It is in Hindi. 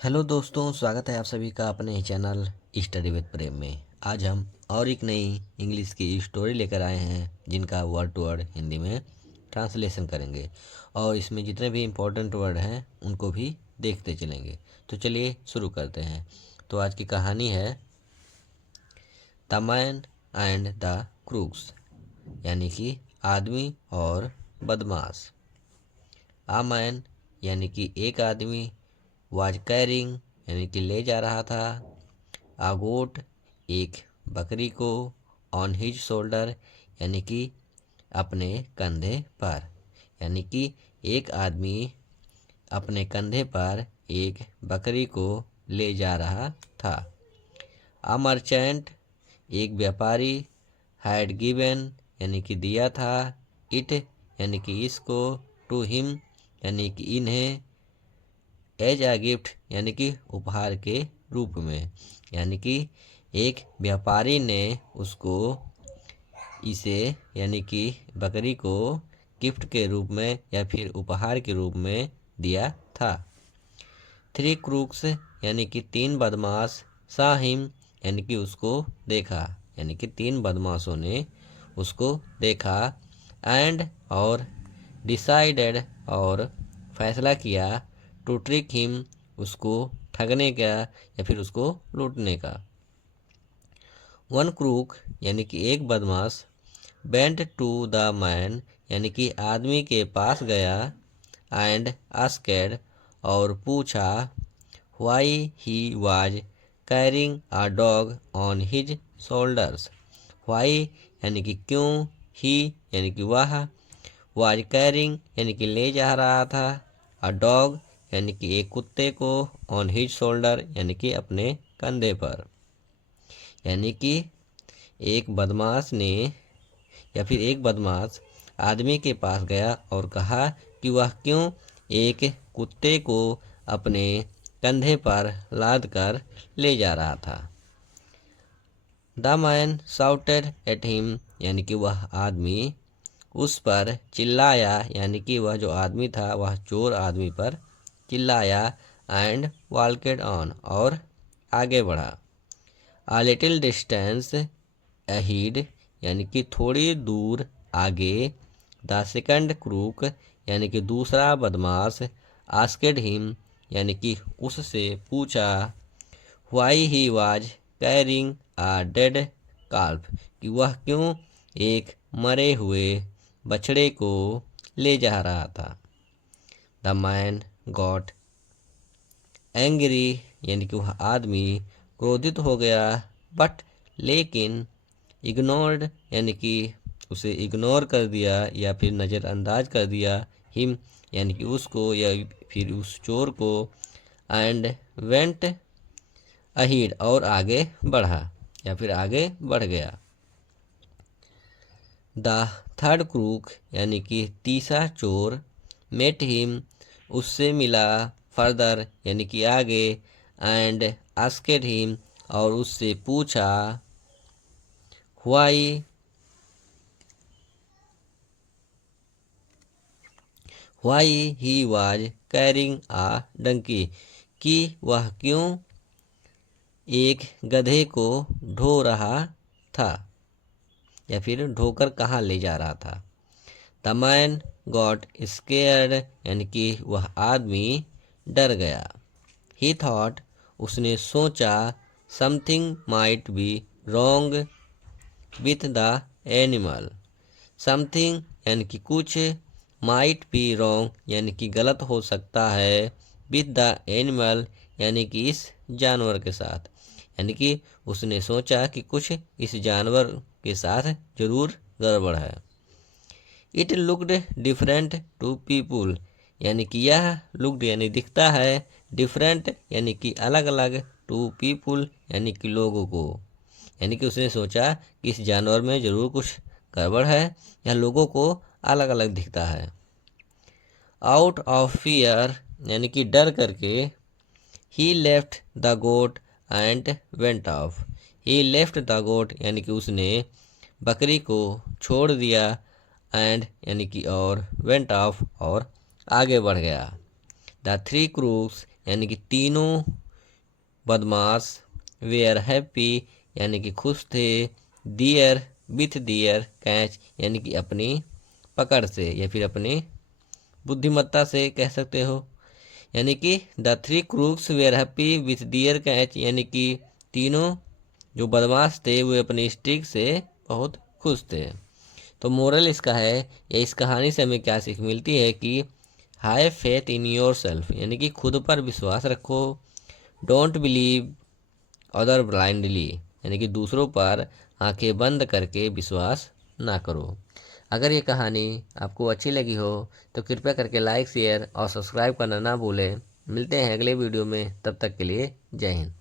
हेलो दोस्तों, स्वागत है आप सभी का अपने ही चैनल स्टडी विद प्रेम में। आज हम और एक नई इंग्लिश की स्टोरी लेकर आए हैं जिनका वर्ड टू वर्ड हिंदी में ट्रांसलेशन करेंगे और इसमें जितने भी इम्पोर्टेंट वर्ड हैं उनको भी देखते चलेंगे। तो चलिए शुरू करते हैं। तो आज की कहानी है the man and the crooks, यानी कि आदमी और बदमाश। आ मैन यानी कि एक आदमी, वाज कैरिंग यानी कि ले जा रहा था, आ गोट एक बकरी को, ऑन हिज शोल्डर यानी कि अपने कंधे पर, यानी कि एक आदमी अपने कंधे पर एक बकरी को ले जा रहा था। आ मर्चेंट एक व्यापारी, हैड गिवन यानी कि दिया था, इट यानी कि इसको, टू हिम यानी कि इन्हें, एज आ गिफ्ट यानी कि उपहार के रूप में, यानी कि एक व्यापारी ने उसको इसे यानी कि बकरी को गिफ्ट के रूप में या फिर उपहार के रूप में दिया था। थ्री क्रूक्स यानी कि तीन बदमाश, सा हिम यानी कि उसको देखा, यानी कि तीन बदमाशों ने उसको देखा, एंड और डिसाइडेड और फैसला किया, टू ट्रिक हिम उसको ठगने का या फिर उसको लूटने का। वन क्रूक यानी कि एक बदमाश, बेंट टू द मैन यानी कि आदमी के पास गया, एंड आस्क्ड और पूछा, why he was carrying a dog on his shoulders. Why यानी कि क्यों, ही यानी कि वह, वाज कैरिंग यानी कि ले जा रहा था, अ डॉग यानी कि एक कुत्ते को, ऑन हिज शोल्डर यानी कि अपने कंधे पर। यानी कि एक बदमाश ने या फिर एक बदमाश आदमी के पास गया और कहा कि वह क्यों एक कुत्ते को अपने कंधे पर लाद कर ले जा रहा था। The man shouted at him यानी कि वह आदमी उस पर चिल्लाया, यानी कि वह जो आदमी था वह चोर आदमी पर चिल्लाया, एंड वॉल्केड ऑन और आगे बढ़ा। आ लिटिल डिस्टेंस अहीड यानी कि थोड़ी दूर आगे, द सेकंड क्रूक यानी कि दूसरा बदमाश, आस्केड हिम यानी कि उससे पूछा, why he was carrying a dead calf कि वह क्यों एक मरे हुए बछड़े को ले जा रहा था। द मैन गॉट एंग्री यानी कि वह आदमी क्रोधित हो गया, बट लेकिन इग्नोर्ड यानी कि उसे इग्नोर कर दिया या फिर नज़रअंदाज कर दिया, हिम यानी कि उसको या फिर उस चोर को, एंड वेंट अहीड और आगे बढ़ा या फिर आगे बढ़ गया। द थर्ड क्रूक यानी कि तीसरा चोर, मेट हिम उससे मिला, फर्दर यानी कि आगे, एंड आस्केड हिम और उससे पूछा, why why he was carrying a donkey कि वह क्यों एक गधे को ढो रहा था या फिर ढोकर कहाँ ले जा रहा था। द मैन गॉट स्केयर्ड यानी कि वह आदमी डर गया। ही थॉट उसने सोचा, something might be wrong with the animal. Something यानी कि कुछ, माइट बी रॉन्ग यानी कि गलत हो सकता है, विथ द एनिमल यानी कि इस जानवर के साथ, यानी कि उसने सोचा कि कुछ इस जानवर के साथ जरूर गड़बड़ है। It looked different to people यानी कि यह लुक्ड यानी दिखता है, डिफरेंट यानी कि अलग अलग, टू पीपुल यानी कि लोगों को, यानी कि उसने सोचा कि इस जानवर में ज़रूर कुछ गड़बड़ है या लोगों को अलग अलग दिखता है। आउट ऑफ फियर यानी कि डर करके, he left the goat and went off. He left the goat यानी कि उसने बकरी को छोड़ दिया, एंड यानी कि और, वेंट ऑफ और आगे बढ़ गया। द थ्री क्रूक्स यानी कि तीनों बदमाश वेयर हैप्पी यानी कि खुश थे, दियर विथ दियर कैच यानी कि अपनी पकड़ से या फिर अपनी बुद्धिमत्ता से कह सकते हो। यानी कि the three crooks were happy with their catch यानी कि तीनों जो बदमाश थे वे अपनी स्टिक से बहुत खुश थे। तो मोरल इसका है या इस कहानी से हमें क्या सीख मिलती है कि high faith in your self यानी कि खुद पर विश्वास रखो, डोंट बिलीव अदर ब्लाइंडली यानी कि दूसरों पर आंखें बंद करके विश्वास ना करो। अगर ये कहानी आपको अच्छी लगी हो तो कृपया करके लाइक शेयर और सब्सक्राइब करना ना भूलें। मिलते हैं अगले वीडियो में, तब तक के लिए जय हिंद।